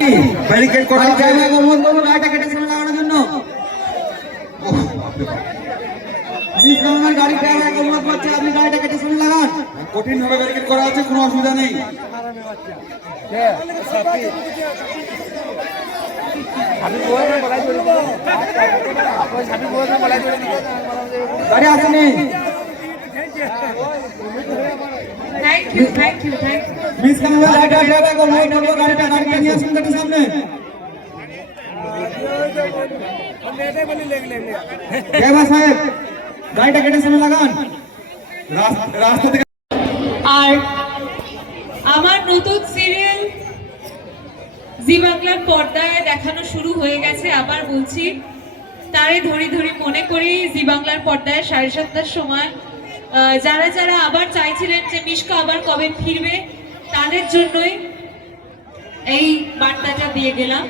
Barricade করা আছে, গাড়িটা কেটে সামনে লাগানোর জন্য গাড়ি ড্রাইভার অনুরোধ করছে আপনি গাড়িটা কেটে সামনে লাগান। কঠিন ভাবে ব্যারিকেড করা আছে, কোনো অসুবিধা নেই। গাড়ি আসেনি। Thank you. মিস কামাল গাড়িটা ড্রাইভার অনুরোধ করবো গাড়িটা নিয়ে আসুন গাড়ির সামনে। ড্রাইভার সাহেব গাড়িটা কেটে সামনে লাগান। রাস্তা থেকে আর আমার নতুন সিরিয়াল জি বাংলার পর্দায় দেখানো শুরু হয়ে গেছে। আবার বলছি, তারে ধরি ধরি মনে করি জি বাংলার পর্দায় 7:30টার সময় যারা যারা আবার চাইছিলেন যে মিশকা আবার কবে ফিরবে, তাদের জন্যই এই বার্তাটা দিয়ে গেলাম।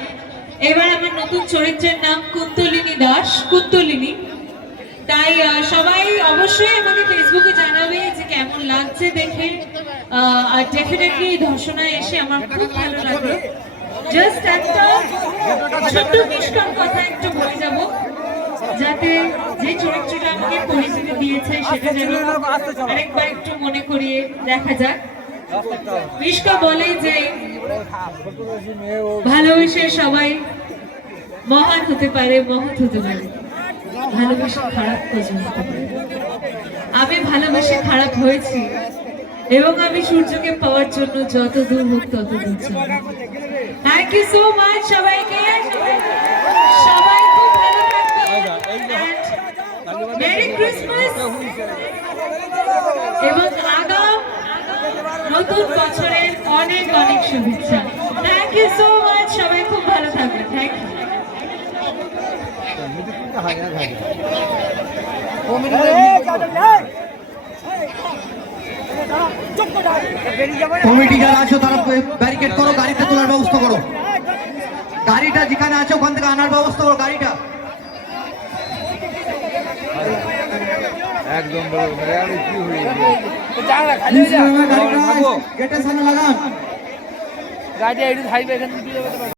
এবার আমার নতুন চরিত্রের নাম কুন্তলিনী দাস, কুন্তলিনী। তাই সবাই অবশ্যই আমাকে ফেসবুকে জানাবে যে কেমন লাগছে দেখে। আর ডেফিনেটলি ধর্ষণায় এসে আমার খুব ভালো লাগলো। জাস্ট একটা ছোট্ট নিষ্কাম কথা একটু বলে যাব, যাতে যে চরিত্রটা আমাকে পরিচিতি দিয়েছে সেটা যেন আরেকবার একটু মনে করিয়ে দেখা যাক। মিশকা বলে যে ভালোবেসে সবাই মহান হতে পারে, মহৎ হতে পারে, ভালোবেসে খারাপ পর্যন্ত হতে পারে। আমি ভালোবেসে খারাপ হয়েছি এবং আমি সূর্যকে পাওয়ার জন্য যত দূর হোক তত দূর যাব। থ্যাংক ইউ সো মাচ সবাইকে। সবাই খুব ভালো থাকবেন। মেরি ক্রিসমাস এবং আগাম নতুন বছরের অনেক অনেক শুভেচ্ছা। থ্যাংক ইউ সো মাচ, সবাই খুব ভালো থাকবেন। Thank you. কমিটি যারা আছো তারা ব্যারিকেড করো, গাড়িতে তোলার ব্যবস্থা করো। গাড়িটা যেখানে আছে ওখান থেকে আনার ব্যবস্থা করো গাড়িটা। একদম কি হয়ে গেটের সামনে লাগান। গাড়ি এখান থেকে